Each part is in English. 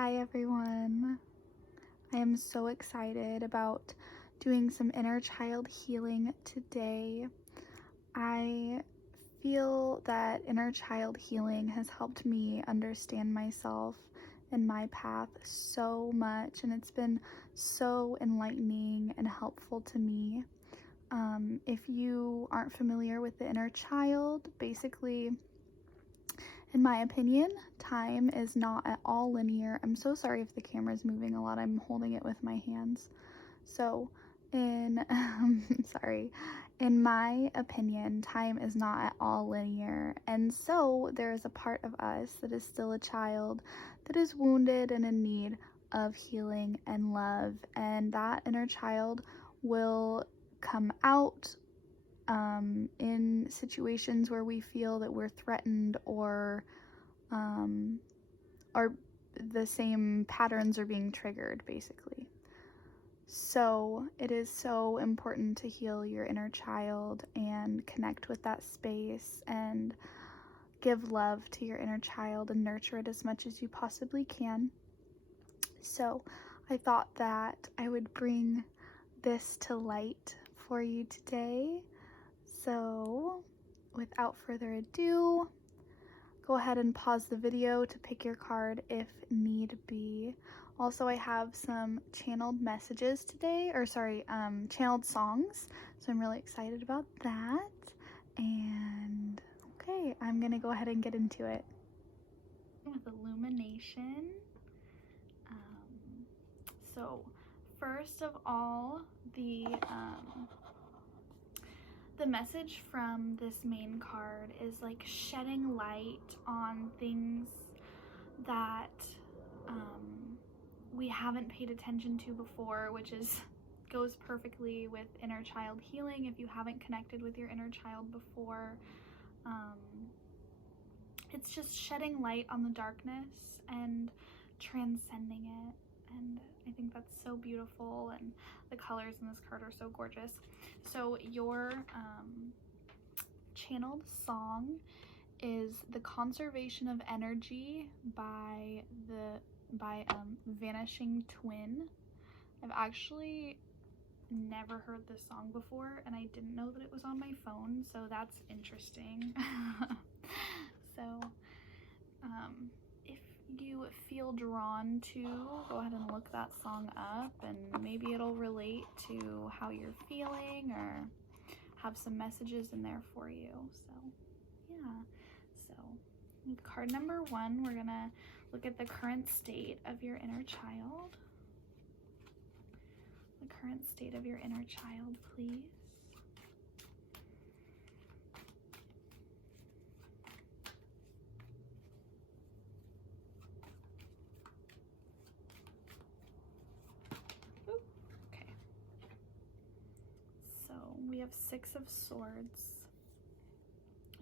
Hi everyone. I am so excited about doing some inner child healing today. I feel that inner child healing has helped me understand myself and my path so much, and it's been so enlightening and helpful to me. If you aren't familiar with the inner child, basically, in my opinion, time is not at all linear. I'm so sorry if the camera's moving a lot. I'm holding it with my hands. So, sorry. In my opinion, time is not at all linear. And so there is a part of us that is still a child that is wounded and in need of healing and love. And that inner child will come out in situations where we feel that we're threatened or the same patterns are being triggered, basically. So it is so important to heal your inner child and connect with that space and give love to your inner child and nurture it as much as you possibly can. So I thought that I would bring this to light for you today. So without further ado, go ahead and pause the video to pick your card if need be. Also, I have some channeled messages today, channeled songs, so I'm really excited about that. And okay, I'm gonna go ahead and get into it. With illumination. So first of all, the message from this main card is like shedding light on things that we haven't paid attention to before, which goes perfectly with inner child healing. If you haven't connected with your inner child before, it's just shedding light on the darkness and transcending it. And I think that's so beautiful, and the colors in this card are so gorgeous. So your channeled song is The Conservation of Energy by Vanishing Twin. I've actually never heard this song before, and I didn't know that it was on my phone, so that's interesting. So if you feel drawn to, go ahead and look that song up, and maybe it'll relate to how you're feeling or have some messages in there for you. So yeah, so with card number 1, we're gonna look at the current state of your inner child. The current state of your inner child, please. Okay. So we have 6 of Swords.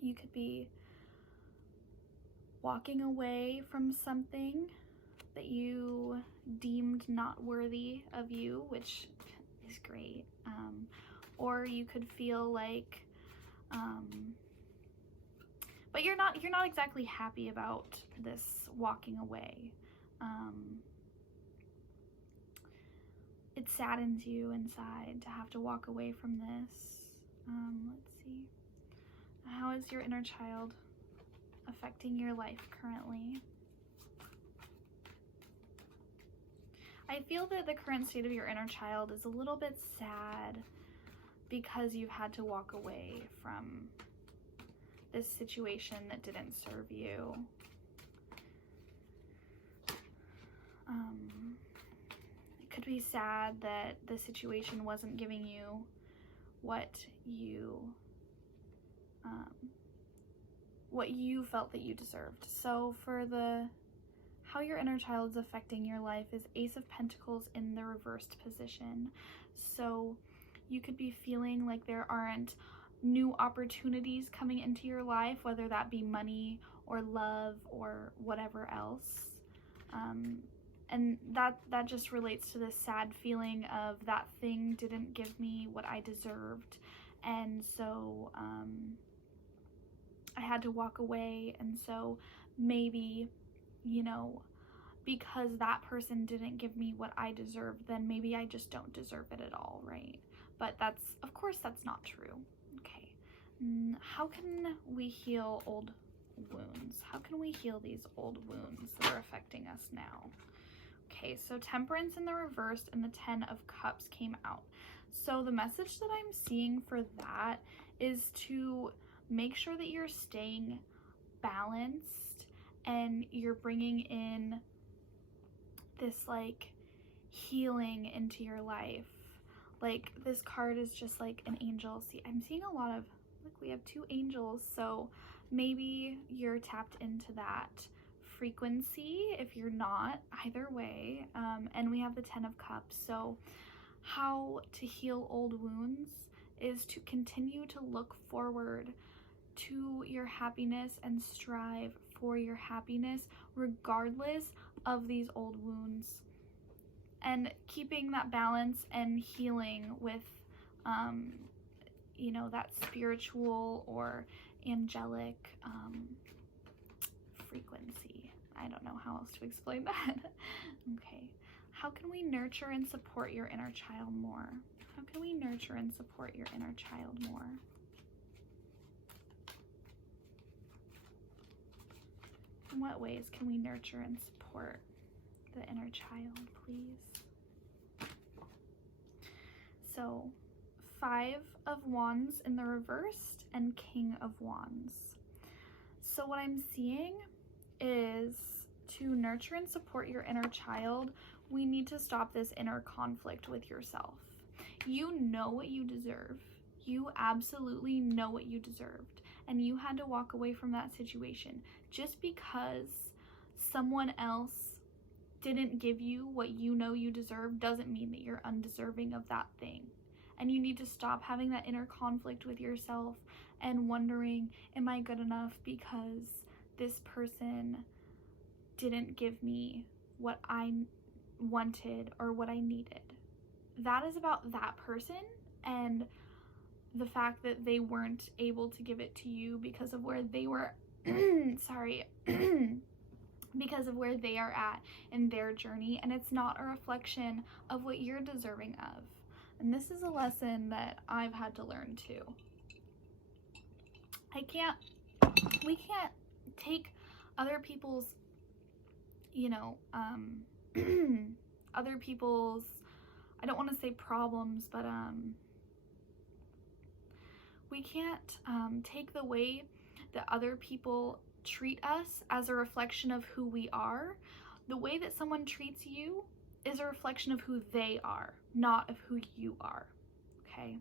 You could be walking away from something that you deemed not worthy of you, which is great. Or you could feel like, but you're not exactly happy about this walking away. It saddens you inside to have to walk away from this. Let's see. How is your inner child affecting your life currently? I feel that the current state of your inner child is a little bit sad because you've had to walk away from this situation that didn't serve you. It could be sad that the situation wasn't giving you what you felt that you deserved. So for how your inner child is affecting your life is Ace of Pentacles in the reversed position. So you could be feeling like there aren't new opportunities coming into your life, whether that be money or love or whatever else. And that just relates to this sad feeling of that thing didn't give me what I deserved. And so I had to walk away. And so maybe, because that person didn't give me what I deserved, then maybe I just don't deserve it at all, right? But that's, of course, that's not true. Okay. How can we heal old wounds? How can we heal these old wounds that are affecting us now? Okay, so Temperance in the reverse and the 10 of Cups came out. So the message that I'm seeing for that is to make sure that you're staying balanced and you're bringing in this like healing into your life. Like this card is just like an angel. See, I'm seeing a lot of, look, we have 2 angels. So maybe you're tapped into that frequency. If you're not, either way. And we have the 10 of Cups. So how to heal old wounds is to continue to look forward to your happiness and strive for your happiness regardless of these old wounds, and keeping that balance and healing with you know, that spiritual or angelic frequency. I don't know how else to explain that. Okay, how can we nurture and support your inner child more? How can we nurture and support your inner child more? In what ways can we nurture and support the inner child, please? So 5 of Wands in the reversed and King of Wands. So what I'm seeing is to nurture and support your inner child, we need to stop this inner conflict with yourself. You know what you deserve. You absolutely know what you deserved, and you had to walk away from that situation. Just because someone else didn't give you what you know you deserve doesn't mean that you're undeserving of that thing. And you need to stop having that inner conflict with yourself and wondering, am I good enough because this person didn't give me what I wanted or what I needed? That is about that person and the fact that they weren't able to give it to you because of where they were sorry because of where they are at in their journey, and it's not a reflection of what you're deserving of. And this is a lesson that I've had to learn too. We can't take other people's, you know, other people's, I don't want to say problems, but we can't take the way that other people treat us as a reflection of who we are. The way that someone treats you is a reflection of who they are, not of who you are, okay?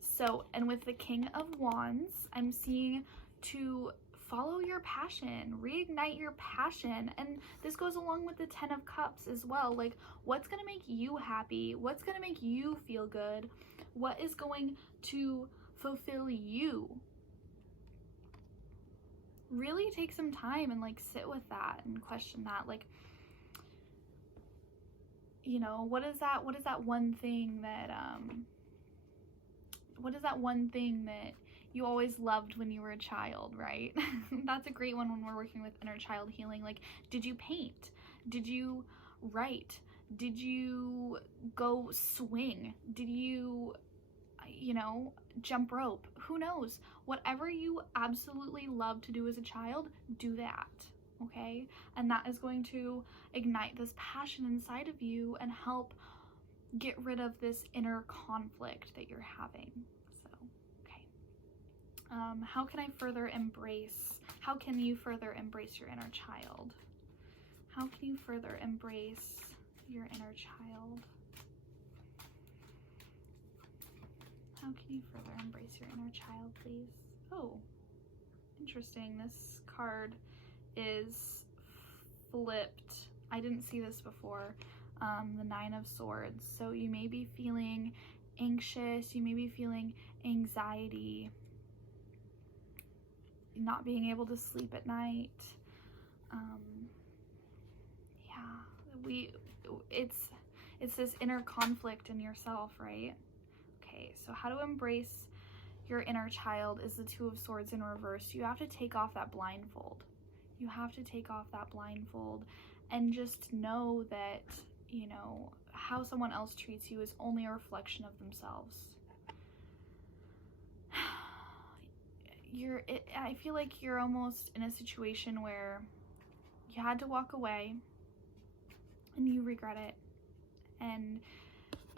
So, and with the King of Wands, I'm seeing to follow your passion, reignite your passion. And this goes along with the 10 of Cups as well. Like, what's going to make you happy? What's going to make you feel good? What is going to fulfill you? Really take some time and like sit with that and question that. Like, you know, what is that one thing that you always loved when you were a child, right? That's a great one when we're working with inner child healing. Like, did you paint? Did you write? Did you go swing? Did you, you know, jump rope? Who knows? Whatever you absolutely love to do as a child, do that, okay? And that is going to ignite this passion inside of you and help get rid of this inner conflict that you're having. So, okay. How can you further embrace your inner child? How can you further embrace your inner child? How can you further embrace your inner child, please? Oh, interesting. This card is flipped. I didn't see this before. The 9 of Swords. So you may be feeling anxious. You may be feeling anxiety. Not being able to sleep at night. It's this inner conflict in yourself, right? Okay, so how to embrace your inner child is the 2 of Swords in reverse. You have to take off that blindfold. You have to take off that blindfold and just know that, you know, how someone else treats you is only a reflection of themselves. I feel like you're almost in a situation where you had to walk away and you regret it, and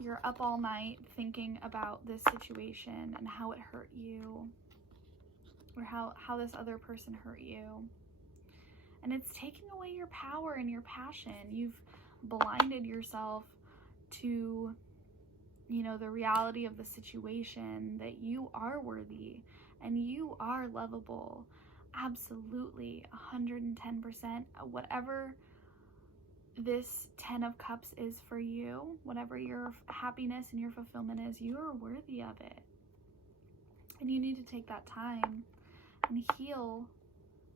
you're up all night thinking about this situation and how it hurt you, or how this other person hurt you. And it's taking away your power and your passion. You've blinded yourself to, you know, the reality of the situation, that you are worthy and you are lovable. Absolutely, 110%. Whatever this 10 of Cups is for you, whatever your happiness and your fulfillment is, you are worthy of it. And you need to take that time and heal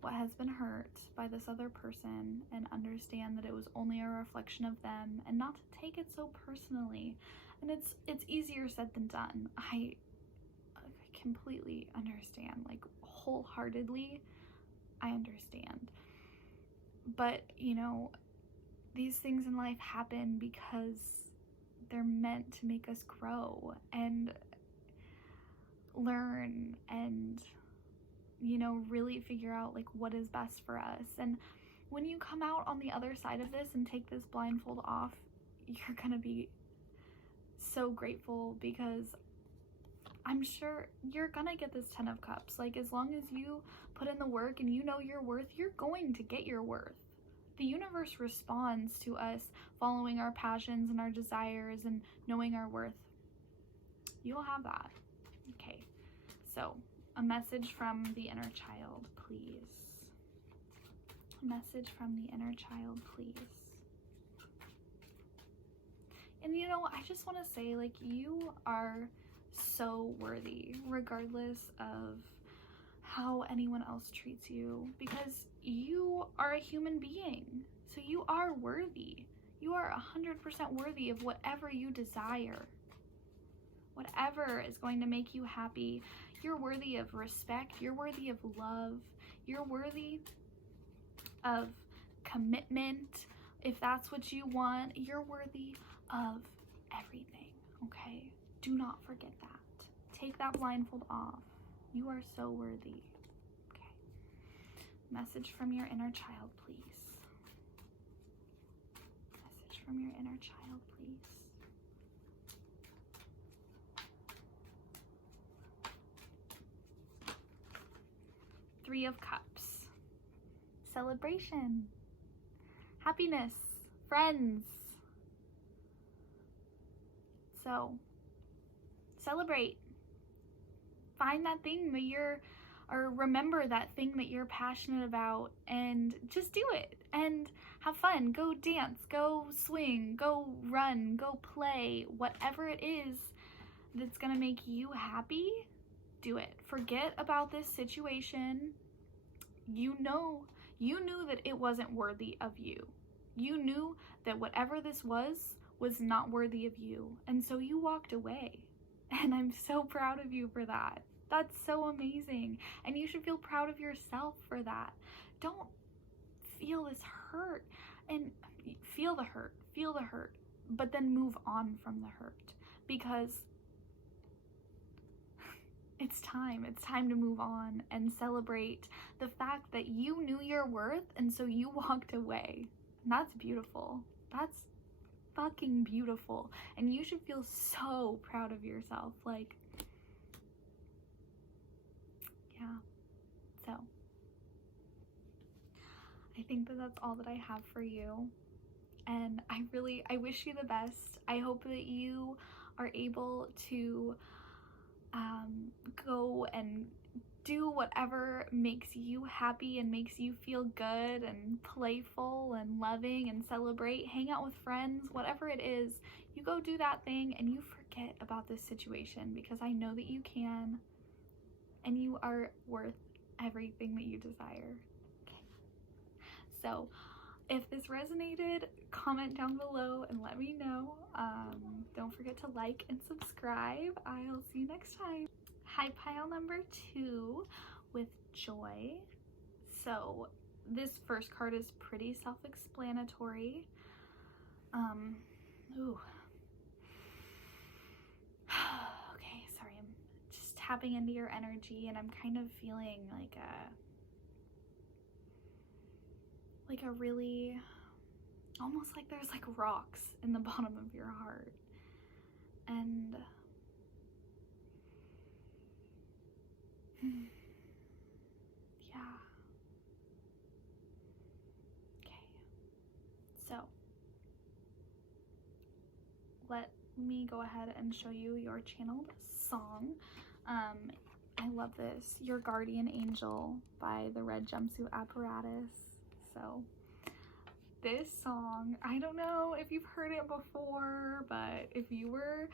what has been hurt by this other person, and understand that it was only a reflection of them, and not to take it so personally. And it's easier said than done. I completely understand, like wholeheartedly, I understand. But, you know, these things in life happen because they're meant to make us grow and learn and, you know, really figure out like what is best for us. And when you come out on the other side of this and take this blindfold off, you're gonna be so grateful, because I'm sure you're gonna get this 10 of Cups. Like, as long as you put in the work and you know your worth, you're going to get your worth. The universe responds to us following our passions and our desires and knowing our worth. You'll have that. Okay, so a message from the inner child, please. A message from the inner child, please. And you know, I just want to say, like, you are so worthy, regardless of how anyone else treats you, because you are a human being. So you are worthy. You are 100% worthy of whatever you desire. Whatever is going to make you happy. You're worthy of respect. You're worthy of love. You're worthy of commitment. If that's what you want, you're worthy of everything, okay? Do not forget that. Take that blindfold off. You are so worthy. Okay. Message from your inner child, please. Message from your inner child, please. Three of Cups. Celebration. Happiness. Friends. So, celebrate. Find that thing that or remember that thing that you're passionate about, and just do it and have fun. Go dance, go swing, go run, go play. Whatever it is that's gonna make you happy, do it. Forget about this situation. You knew that it wasn't worthy of you. You knew that whatever this was not worthy of you, and so you walked away. And I'm so proud of you for that. That's so amazing, and you should feel proud of yourself for that. Don't feel this hurt, and feel the hurt, but then move on from the hurt, because it's time to move on and celebrate the fact that you knew your worth, and so you walked away. And that's beautiful. That's fucking beautiful, and you should feel so proud of yourself. Like, yeah. So I think that that's all that I have for you, and I wish you the best. I hope that you are able to go and do whatever makes you happy and makes you feel good and playful and loving, and celebrate, hang out with friends, whatever it is. You go do that thing and you forget about this situation, because I know that you can, and you are worth everything that you desire. Okay. So if this resonated, comment down below and let me know. Don't forget to like and subscribe. I'll see you next time. Hi, pile number 2 with joy. So this first card is pretty self-explanatory. Ooh. Okay, sorry, I'm just tapping into your energy, and I'm kind of feeling like a really, almost like there's like rocks in the bottom of your heart. And yeah. Okay. So let me go ahead and show you your channeled song. I love this, Your Guardian Angel by the Red Jumpsuit Apparatus. So this song, I don't know if you've heard it before, but if you were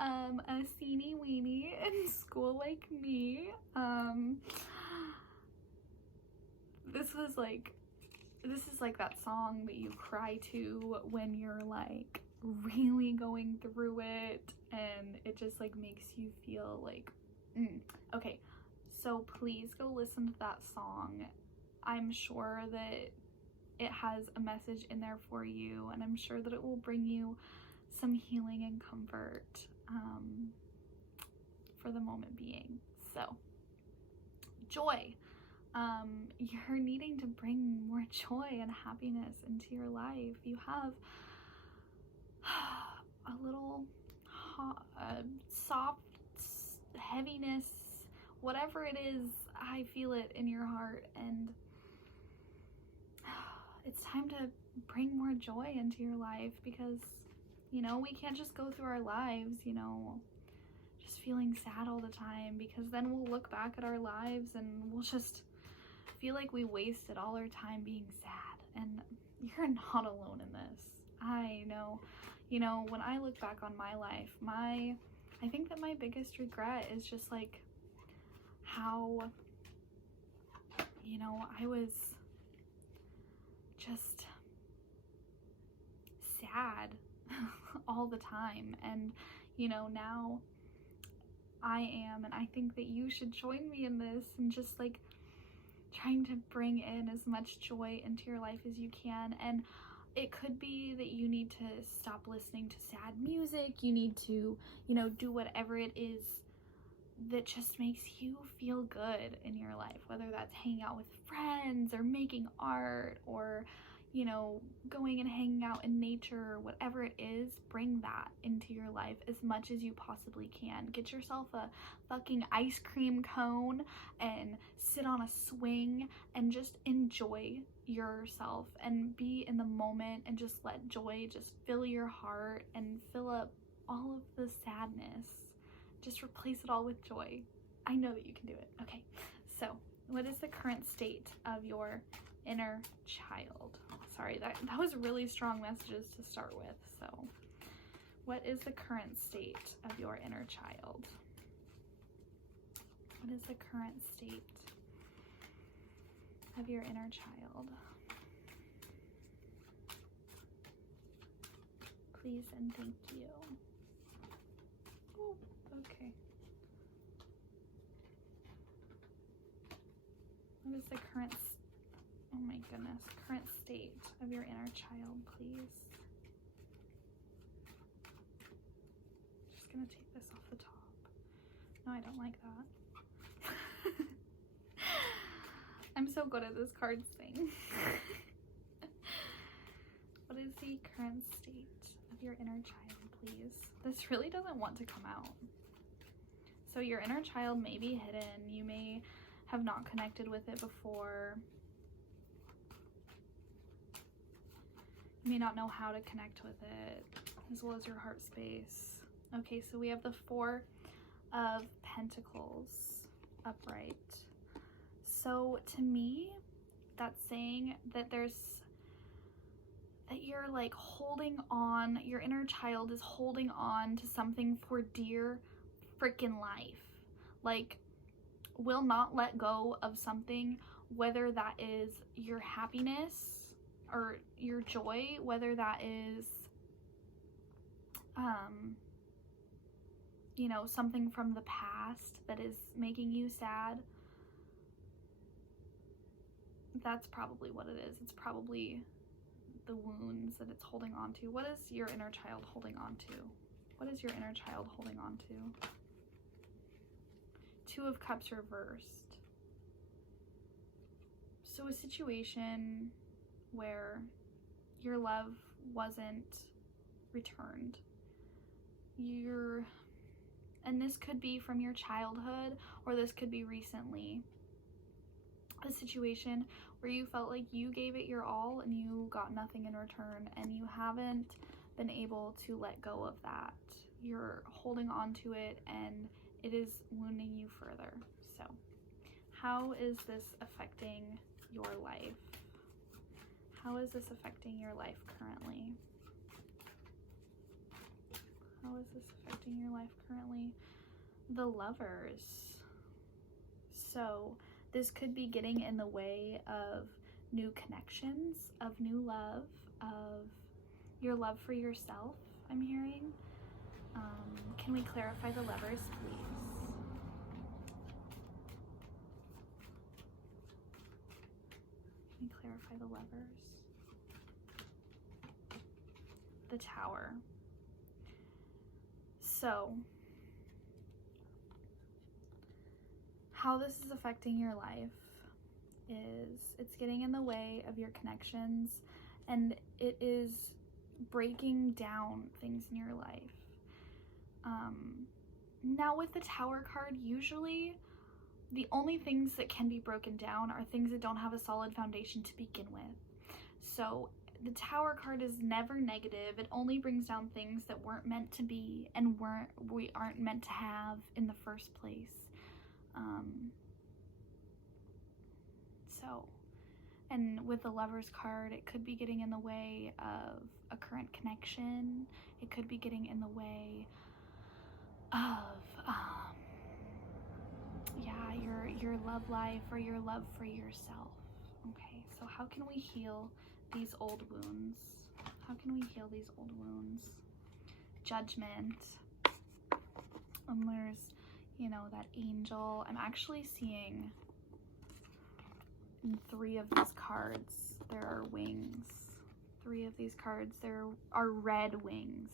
a teeny weenie in school like me, this is like that song that you cry to when you're like really going through it, and it just like makes you feel like okay, so please go listen to that song. I'm sure that it has a message in there for you, and I'm sure that it will bring you some healing and comfort for the moment being. So joy, you're needing to bring more joy and happiness into your life. You have a little soft heaviness, whatever it is. I feel it in your heart, and it's time to bring more joy into your life, because you know, we can't just go through our lives, you know, just feeling sad all the time, because then we'll look back at our lives and we'll just feel like we wasted all our time being sad. And you're not alone in this. I know, you know, when I look back on my life, I think that my biggest regret is just like how, you know, I was just sad all the time. And you know, now I am, and I think that you should join me in this, and just like trying to bring in as much joy into your life as you can. And it could be that you need to stop listening to sad music. You need to, you know, do whatever it is that just makes you feel good in your life, whether that's hanging out with friends or making art, or you know, going and hanging out in nature, whatever it is. Bring that into your life as much as you possibly can. Get yourself a fucking ice cream cone and sit on a swing and just enjoy yourself and be in the moment, and just let joy just fill your heart and fill up all of the sadness. Just replace it all with joy. I know that you can do it. Okay, so what is the current state of your inner child? Sorry, that was really strong messages to start with. So what is the current state of your inner child? What is the current state of your inner child? Please and thank you. Oh, okay. What is the current, oh my goodness, current state of your inner child, please? Just gonna take this off the top. No, I don't like that. I'm so good at this cards thing. What is the current state of your inner child, please? This really doesn't want to come out. So your inner child may be hidden. You may have not connected with it before. You may not know how to connect with it, as well as your heart space. Okay, so we have the Four of Pentacles upright. So to me, that's saying that you're like holding on, your inner child is holding on to something for dear freaking life. Like, will not let go of something, whether that is your happiness or your joy, whether that is you know, something from the past that is making you sad. that's probably what it is. It's probably the wounds that it's holding on to. What is your inner child holding on to? What is your inner child holding on to? Two of Cups reversed. So a situation where your love wasn't returned. And this could be from your childhood, or this could be recently. A situation where you felt like you gave it your all and you got nothing in return, and you haven't been able to let go of that. You're holding on to it and it is wounding you further. So how is this affecting your life? How is this affecting your life currently? How is this affecting your life currently? The Lovers. So this could be getting in the way of new connections, of new love, of your love for yourself, I'm hearing. Can we clarify the Lovers, please? Can we clarify the Lovers? The Tower. So, how this is affecting your life is it's getting in the way of your connections, and it is breaking down things in your life. Now with the Tower card, usually the only things that can be broken down are things that don't have a solid foundation to begin with. So the Tower card is never negative. It only brings down things that weren't meant to be and we aren't meant to have in the first place. And with the Lovers card, it could be getting in the way of a current connection. It could be getting in the way of your love life or your love for yourself. Okay, so how can we heal these old wounds? How can we heal these old wounds? Judgment. And there's, that angel. I'm actually seeing in 3 of these cards there are wings. 3 of these cards there are red wings.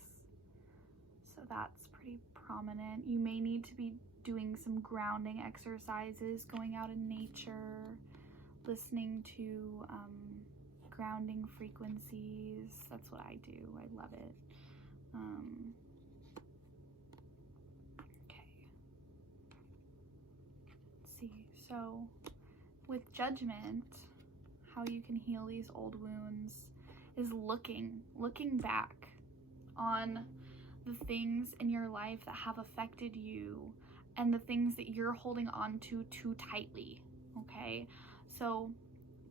So that's pretty prominent. You may need to be doing some grounding exercises, going out in nature, listening to grounding frequencies. That's what I do. I love it. Okay. Let's see. So with Judgment, how you can heal these old wounds is looking back on the things in your life that have affected you and the things that you're holding on to too tightly. Okay, so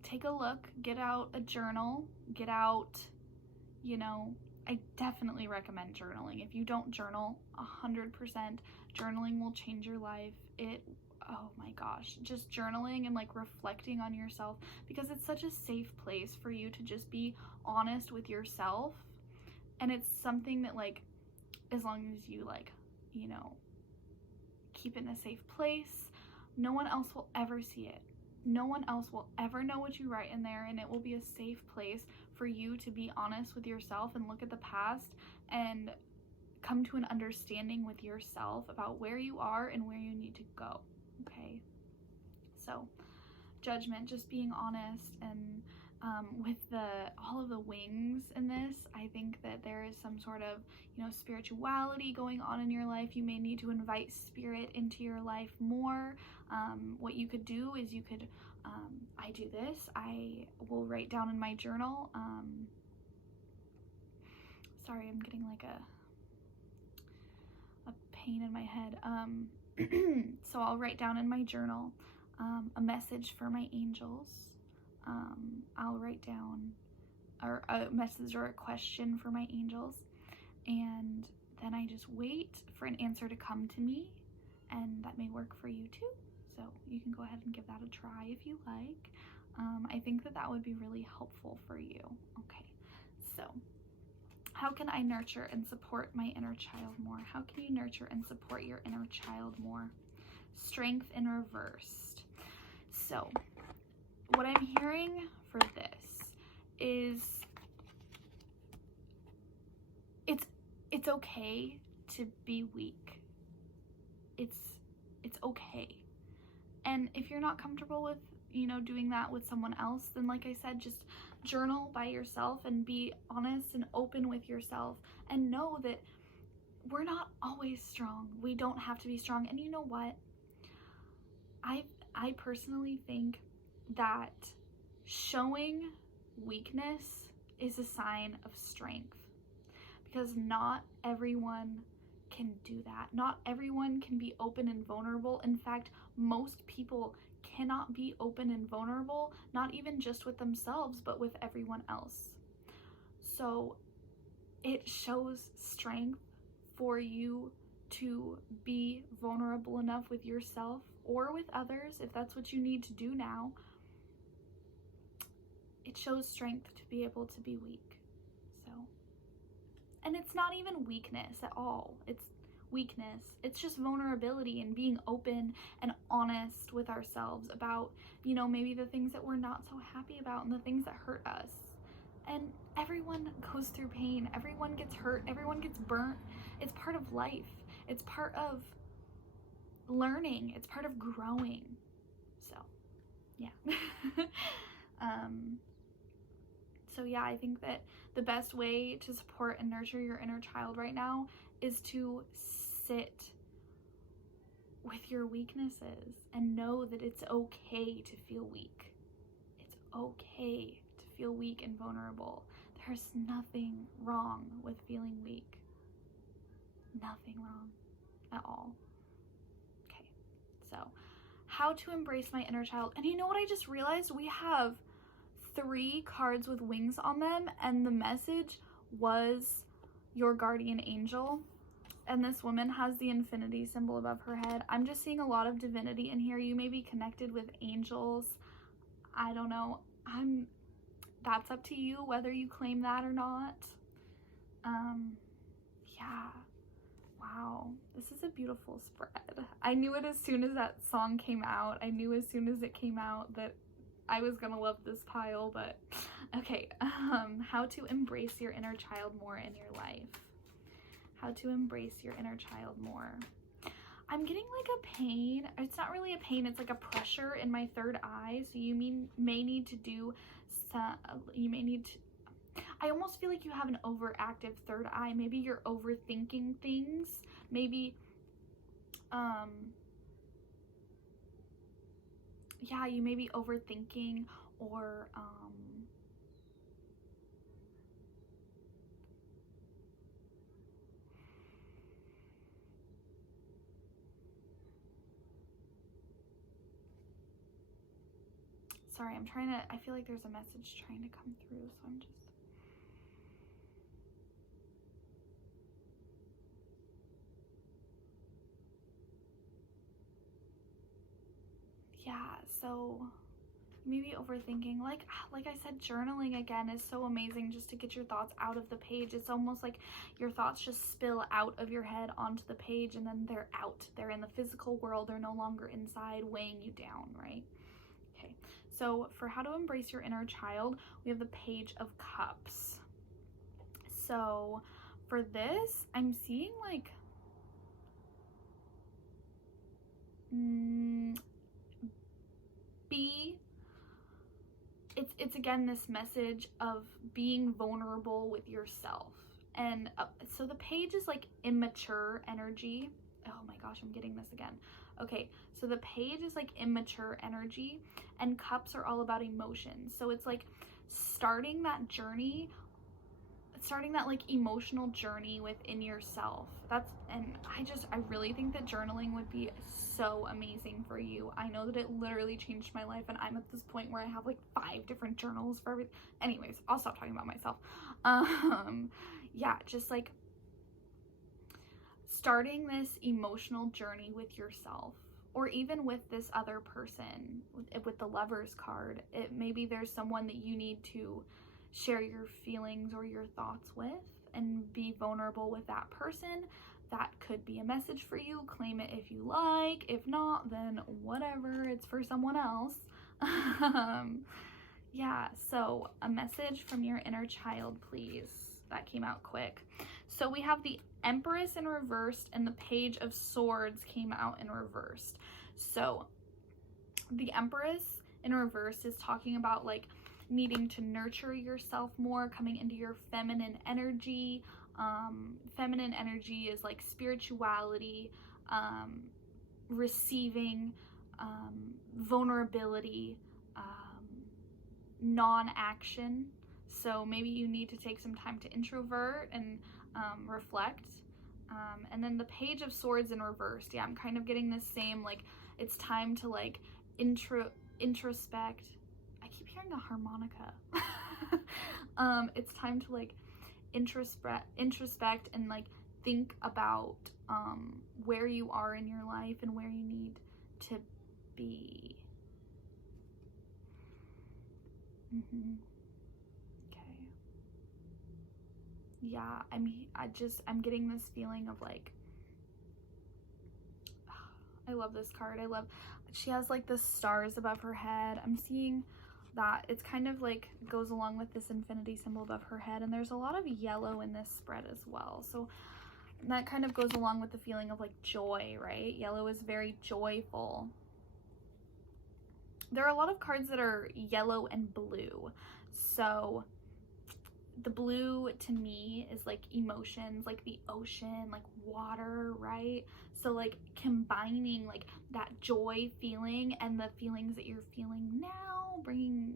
take a look, get out a journal, get out, I definitely recommend journaling. If you don't journal, 100% journaling will change your life. Oh my gosh, just journaling and reflecting on yourself, because it's such a safe place for you to just be honest with yourself. And it's something that as long as you keep it in a safe place, no one else will ever see it. No one else will ever know what you write in there, and it will be a safe place for you to be honest with yourself and look at the past and come to an understanding with yourself about where you are and where you need to go. Okay, so Judgment, just being honest. And with all of the wings in this, I think that there is some sort of spirituality going on in your life. You may need to invite spirit into your life more. What you could do is I do this. I will write down in my journal. Sorry, I'm getting a pain in my head. So I'll write down in my journal a message for my angels. I'll write down a message or a question for my angels, and then I just wait for an answer to come to me, and that may work for you too. So you can go ahead and give that a try if you like. I think that would be really helpful for you. Okay, so how can I nurture and support my inner child more? How can you nurture and support your inner child more? Strength in reversed. So what I'm hearing for this is it's okay to be weak. It's okay. And if you're not comfortable with, you know, doing that with someone else, then like I said, just journal by yourself and be honest and open with yourself, and know that we're not always strong. We don't have to be strong. And you know what? I personally think that showing weakness is a sign of strength, because not everyone can do that. Not everyone can be open and vulnerable. In fact, most people cannot be open and vulnerable, not even just with themselves, but with everyone else. So it shows strength for you to be vulnerable enough with yourself or with others, if that's what you need to do now. It shows strength to be able to be weak. So, and it's not even weakness at all. It's weakness. It's just vulnerability and being open and honest with ourselves about, you know, maybe the things that we're not so happy about and the things that hurt us. And everyone goes through pain. Everyone gets hurt. Everyone gets burnt. It's part of life. It's part of learning. It's part of growing. So, yeah. So yeah, I think that the best way to support and nurture your inner child right now is to sit with your weaknesses and know that it's okay to feel weak. It's okay to feel weak and vulnerable. There's nothing wrong with feeling weak. Nothing wrong at all. Okay, so how to embrace my inner child. And you know what I just realized? We have 3 cards with wings on them, and the message was your guardian angel. And this woman has the infinity symbol above her head. I'm just seeing a lot of divinity in here. You may be connected with angels. I don't know. That's up to you whether you claim that or not. Yeah. Wow. This is a beautiful spread. I knew it as soon as that song came out. I knew as soon as it came out that I was gonna love this pile, but okay. How to embrace your inner child more in your life. How to embrace your inner child more. I'm getting like a pain. It's not really a pain, it's like a pressure in my third eye. So you may need to do some, I almost feel like you have an overactive third eye. Maybe you're overthinking things. Maybe, yeah, you may be overthinking, or, sorry, I feel like there's a message trying to come through, so I'm just, yeah, so maybe overthinking. Like I said, journaling again is so amazing, just to get your thoughts out of the page. It's almost like your thoughts just spill out of your head onto the page, and then they're out. They're in the physical world. They're no longer inside weighing you down, right? Okay, so for how to embrace your inner child, we have the Page of Cups. So for this, I'm seeing like it's again this message of being vulnerable with yourself. And so the page is like immature energy. Oh my gosh, I'm getting this again. Okay, so the page is like immature energy, and cups are all about emotions. So it's like starting that journey, starting that like emotional journey within yourself. I really think that journaling would be so amazing for you. I know that it literally changed my life, and I'm at this point where I have like 5 different journals for everything. Anyways, I'll stop talking about myself. Yeah, just like starting this emotional journey with yourself, or even with this other person. With the Lovers card, maybe there's someone that you need to share your feelings or your thoughts with, and be vulnerable with that person. That could be a message for you. Claim it if you like. If not, then whatever, it's for someone else. Yeah, so a message from your inner child, please. That came out quick. So we have the Empress in reversed and the Page of Swords came out in reversed. So the Empress in reverse is talking about like needing to nurture yourself more, coming into your feminine energy. Feminine energy is like spirituality, receiving, vulnerability, non-action. So maybe you need to take some time to introvert and reflect. And then the Page of Swords in reverse. Yeah, I'm kind of getting this same, like, it's time to like introspect. I keep hearing a harmonica. It's time to like introspect and like think about where you are in your life and where you need to be. Okay. Yeah, I'm getting this feeling of like, I love this card. She has like the stars above her head. I'm seeing that it's kind of like goes along with this infinity symbol above her head, and there's a lot of yellow in this spread as well. So that kind of goes along with the feeling of like joy, right? Yellow is very joyful. There are a lot of cards that are yellow and blue. So the blue to me is like emotions, like the ocean, like water, right? So like combining like that joy feeling and the feelings that you're feeling now, bringing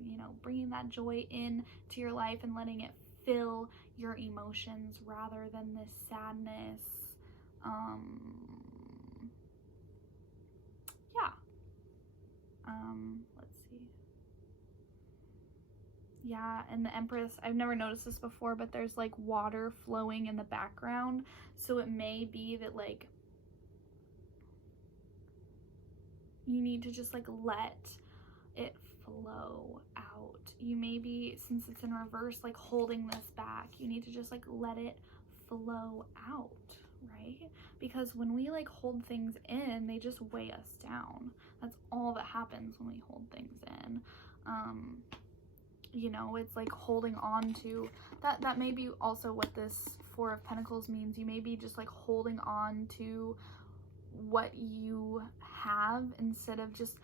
that joy in to your life and letting it fill your emotions rather than this sadness. Let's see. Yeah, and the Empress, I've never noticed this before, but there's like water flowing in the background. So it may be that like you need to just like let it flow out. You may be, since it's in reverse, like holding this back. You need to just like let it flow out, right? Because when we like hold things in, they just weigh us down. That's all that happens when we hold things in. You know, it's like holding on to that may be also what this Four of Pentacles means. You may be just like holding on to what you have instead of just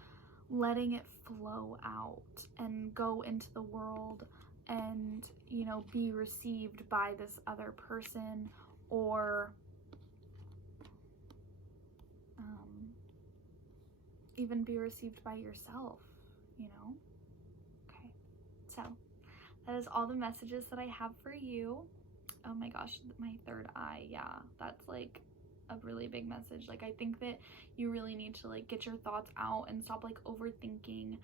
letting it flow out and go into the world and, you know, be received by this other person, or even be received by yourself, you know? Okay, so that is all the messages that I have for you. Oh my gosh, my third eye, yeah, that's like a really big message. Like, I think that you really need to like get your thoughts out and stop like overthinking.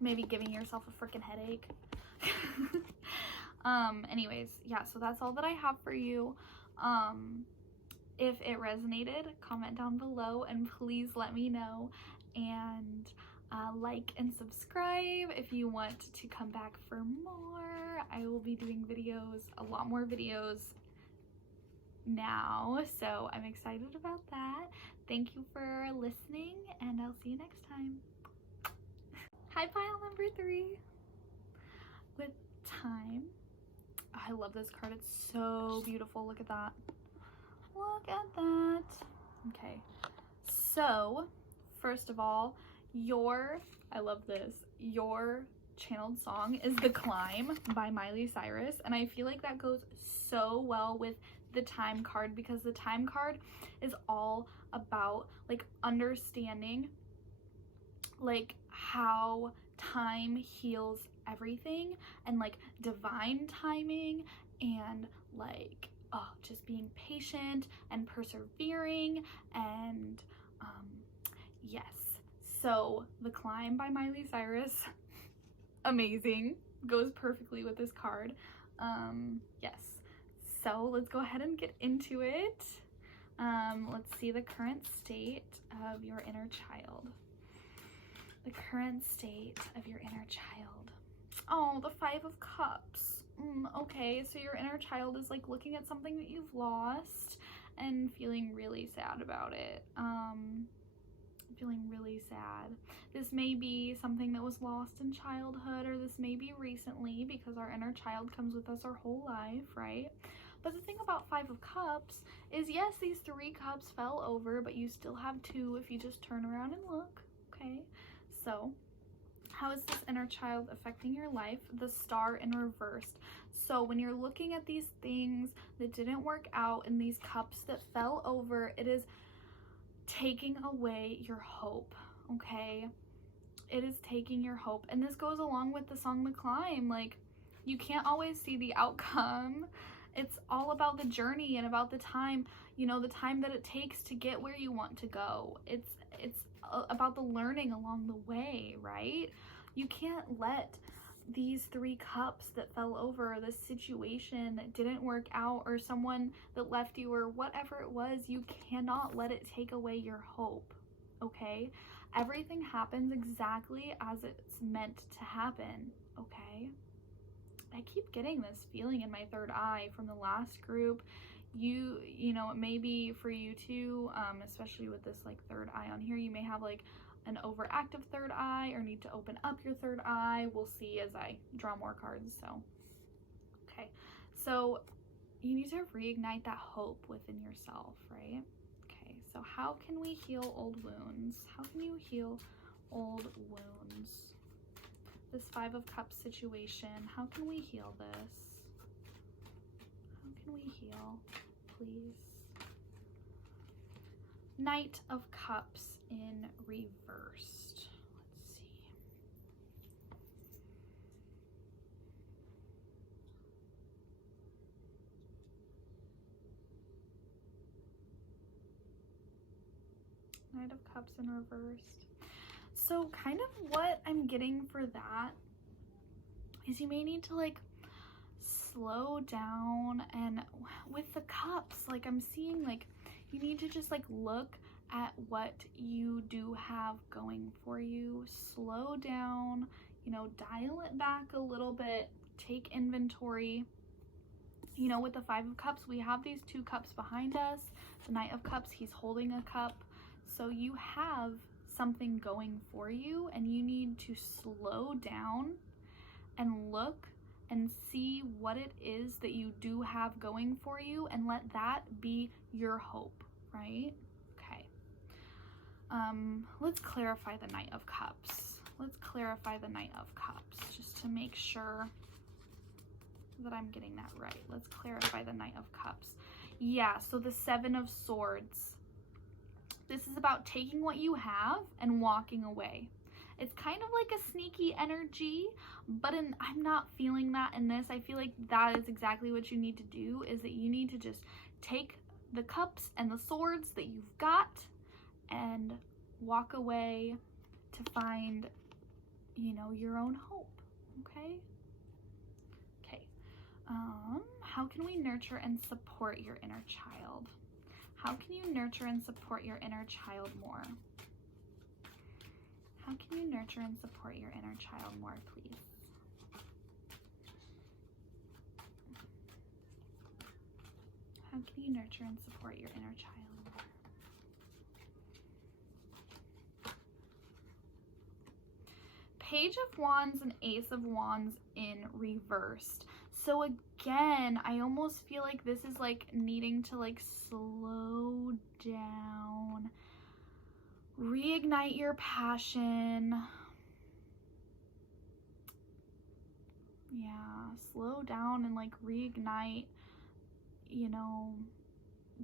Maybe giving yourself a freaking headache. Anyways, yeah, so that's all that I have for you. If it resonated, comment down below and please let me know, and like and subscribe if you want to come back for more. I will be doing videos, a lot more videos now, so I'm excited about that. Thank you for listening, and I'll see you next time. Hi, pile number 3 with time. Oh, I love this card. It's so beautiful. Look at that. Look at that. Okay, so first of all, I love this, your channeled song is The Climb by Miley Cyrus, and I feel like that goes so well with the time card, because the time card is all about like understanding like how time heals everything, and like divine timing, and like just being patient and persevering, and yes. So The Climb by Miley Cyrus, amazing, goes perfectly with this card. Yes, so let's go ahead and get into it. Let's see the current state of your inner child. The current state of your inner child. Oh, the Five of Cups. Okay, so your inner child is like looking at something that you've lost and feeling really sad about it. feeling really sad. This may be something that was lost in childhood, or this may be recently, because our inner child comes with us our whole life, right? But the thing about Five of Cups is, yes, these 3 cups fell over, but you still have 2 if you just turn around and look, okay? So how is this inner child affecting your life? The Star in reversed. So when you're looking at these things that didn't work out and these cups that fell over, it is taking away your hope, okay? It is taking your hope. And this goes along with the song The Climb. Like, you can't always see the outcome. It's all about the journey and about the time, you know, the time that it takes to get where you want to go. It's about the learning along the way, right? You can't let these 3 cups that fell over, this situation that didn't work out, or someone that left you, or whatever it was, you cannot let it take away your hope, okay? Everything happens exactly as it's meant to happen, okay? I keep getting this feeling in my third eye from the last group. You know, it may be for you too, especially with this like third eye on here. You may have like an overactive third eye, or need to open up your third eye. We'll see as I draw more cards. So, okay. So you need to reignite that hope within yourself, right? Okay. So how can we heal old wounds? How can you heal old wounds? This 5 of Cups situation, how can we heal this? How can we heal, please? Knight of Cups in reversed. Let's see. Knight of Cups in reversed. So kind of what I'm getting for that is you may need to like slow down, and with the cups, like I'm seeing like you need to just like look at what you do have going for you. Slow down, you know, dial it back a little bit, take inventory. You know, with the 5 of Cups, we have these 2 cups behind us. The Knight of Cups, he's holding a cup. So you have something going for you, and you need to slow down and look and see what it is that you do have going for you, and let that be your hope, right? Okay. Let's clarify the Knight of Cups. Let's clarify the Knight of Cups just to make sure that I'm getting that right. Let's clarify the Knight of Cups. Yeah, so the 7 of Swords. This is about taking what you have and walking away. It's kind of like a sneaky energy, but I'm not feeling that in this. I feel like that is exactly what you need to do, is that you need to just take the cups and the swords that you've got and walk away to find, you know, your own hope, okay? Okay. How can we nurture and support your inner child? How can you nurture and support your inner child more? How can you nurture and support your inner child more, please? How can you nurture and support your inner child more? Page of Wands and Ace of Wands in reversed. So again, I almost feel like this is like needing to like slow down, reignite your passion. Yeah, slow down and like reignite, you know,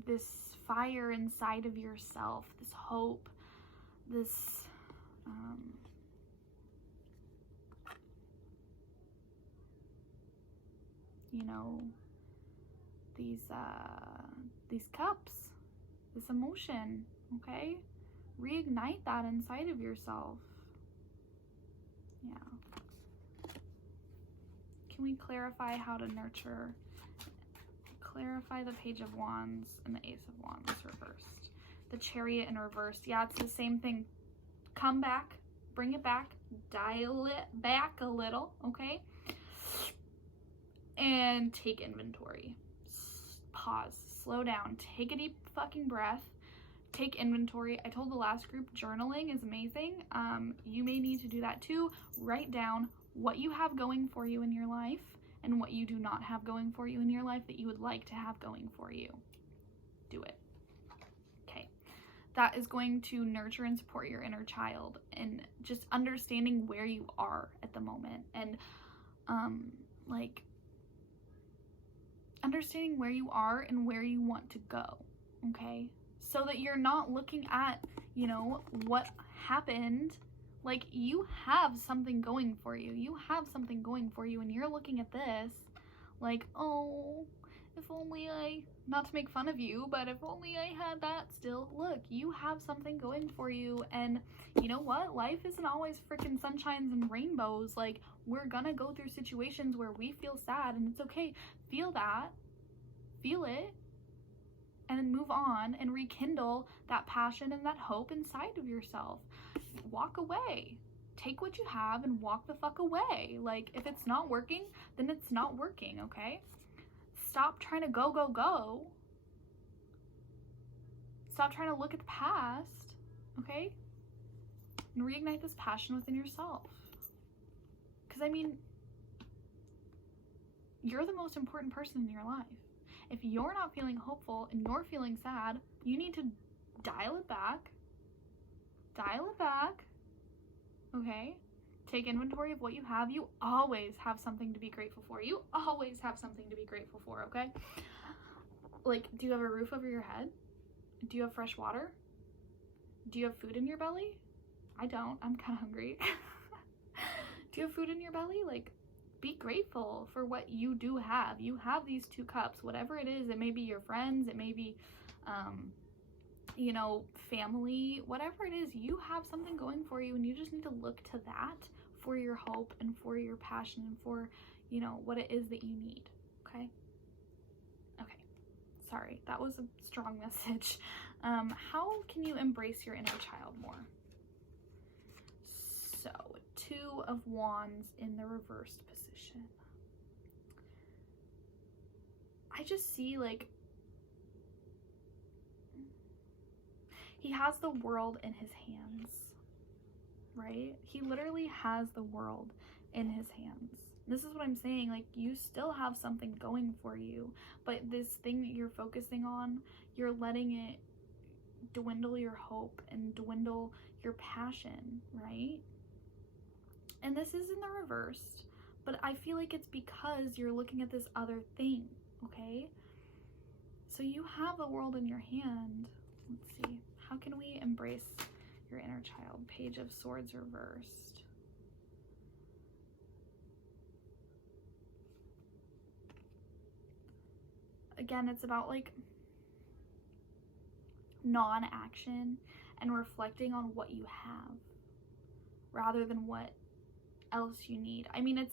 this fire inside of yourself, this hope, this you know, these cups, this emotion, okay? Reignite that inside of yourself. Yeah. Can we clarify how to nurture? Clarify the Page of Wands and the Ace of Wands reversed. The Chariot in reversed. Yeah, it's the same thing. Come back, bring it back, dial it back a little, okay? And take inventory. Pause, slow down, take a deep fucking breath, take inventory. I told the last group journaling is amazing. You may need to do that too. Write down what you have going for you in your life and what you do not have going for you in your life that you would like to have going for you. Do it. Okay. That is going to nurture and support your inner child and just understanding where you are at the moment, and like understanding where you are and where you want to go. Okay? So that you're not looking at, you know, what happened. Like, you have something going for you. You have something going for you, and you're looking at this like, oh, if only I, not to make fun of you, but if only I had that still. Look, you have something going for you, and you know what? Life isn't always freaking sunshines and rainbows. Like, we're gonna go through situations where we feel sad, and it's okay. Feel that. Feel it. And then move on and rekindle that passion and that hope inside of yourself. Walk away. Take what you have and walk the fuck away. Like, if it's not working, then it's not working, okay? Stop trying to go, go, go. Stop trying to look at the past, okay? And reignite this passion within yourself. Because, I mean, you're the most important person in your life. If you're not feeling hopeful and you're feeling sad, you need to dial it back. Dial it back. Okay? Take inventory of what you have. You always have something to be grateful for. You always have something to be grateful for, okay? Like, do you have a roof over your head? Do you have fresh water? Do you have food in your belly? I don't. I'm kind of hungry. Do you have food in your belly? Like, be grateful for what you do have. You have these 2 cups, whatever it is. It may be your friends, it may be, you know, family, whatever it is, you have something going for you, and you just need to look to that for your hope and for your passion and for, you know, what it is that you need, okay? Okay, sorry, that was a strong message. How can you embrace your inner child more? So, 2 of Wands in the reversed position. I just see, like, he has the world in his hands, right? He literally has the world in his hands. This is what I'm saying. Like, you still have something going for you, but this thing that you're focusing on, you're letting it dwindle your hope and dwindle your passion, right? And this is in the reverse, but I feel like it's because you're looking at this other thing, okay? So you have the world in your hand. Let's see. How can we embrace your inner child? Page of Swords reversed. Again, it's about, like, non-action and reflecting on what you have rather than what else you need. I mean,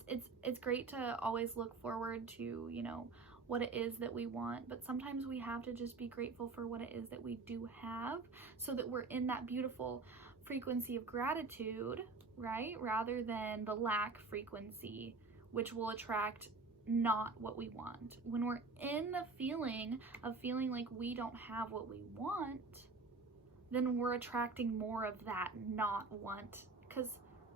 it's great to always look forward to, you know, what it is that we want, but sometimes we have to just be grateful for what it is that we do have, so that we're in that beautiful frequency of gratitude, right? Rather than the lack frequency, which will attract not what we want. When we're in the feeling of feeling like we don't have what we want, then we're attracting more of that not want, because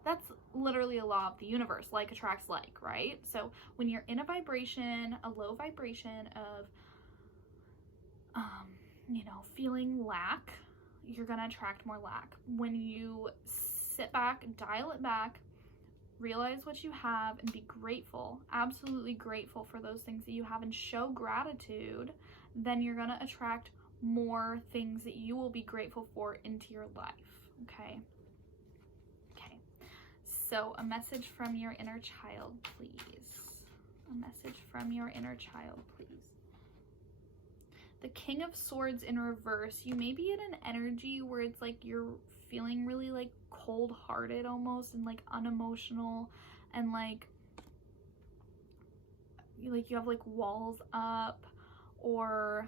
that's literally a law of the universe. Like attracts like, right? So when you're in a vibration, a low vibration of, you know, feeling lack, you're gonna attract more lack. When you sit back, dial it back, realize what you have, and be grateful, absolutely grateful for those things that you have, and show gratitude, then you're gonna attract more things that you will be grateful for into your life, okay? So, a message from your inner child, please. A message from your inner child, please. The King of Swords in reverse. You may be in an energy where it's like you're feeling really, like, cold-hearted almost, and, like, unemotional, and, like you have, like, walls up, or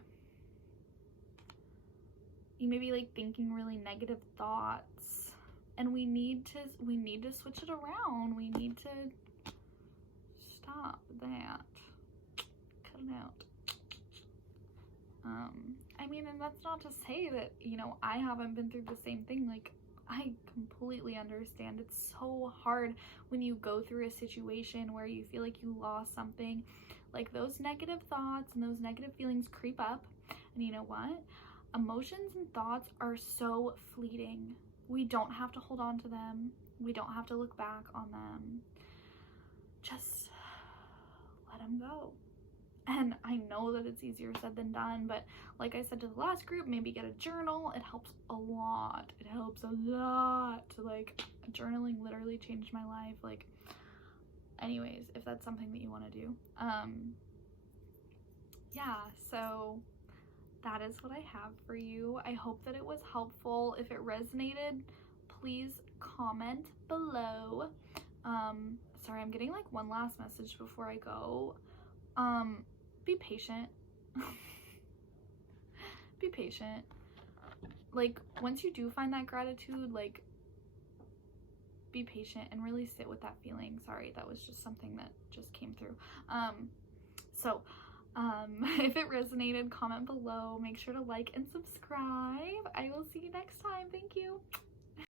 you may be, like, thinking really negative thoughts. And we need to switch it around. We need to stop that. Cut it out. I mean, and that's not to say that, you know, I haven't been through the same thing. Like, I completely understand. It's so hard when you go through a situation where you feel like you lost something. Like, those negative thoughts and those negative feelings creep up. And you know what? Emotions and thoughts are so fleeting. We don't have to hold on to them. We don't have to look back on them. Just let them go. And I know that it's easier said than done, but like I said to the last group, maybe get a journal. It helps a lot. It helps a lot. Like, journaling literally changed my life. Like, anyways, if that's something that you want to do. Yeah, so that is what I have for you. I hope that it was helpful. If it resonated, please comment below. Sorry, I'm getting like one last message before I go. Be patient. Be patient. Like, once you do find that gratitude, like, be patient and really sit with that feeling. Sorry, that was just something that just came through. If it resonated, comment below. Make sure to like and subscribe. I will see you next time. Thank you.